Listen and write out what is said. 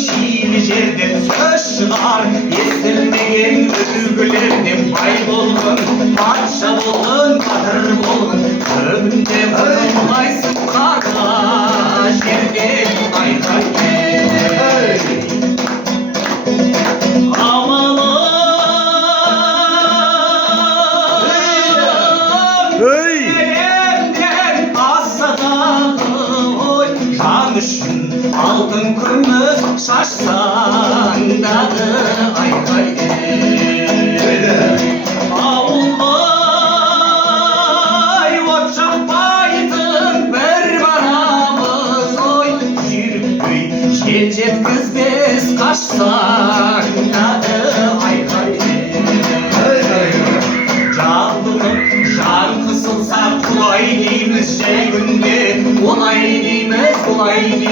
şiir жерден сөз шығар естілмеген үлгілерден бай болғын патша болғын батыр болғын көбінде болмайсың қара жерден айқай алтын күміс шашсаң дағы айқайды ауылбай от жақпайтын бір барамыз ой жүрпей жел жеткізбес қашсаң дағы айқайды жалынып жан қысылса құлай дейміз жай күнде олай дейміз бұлай дейміз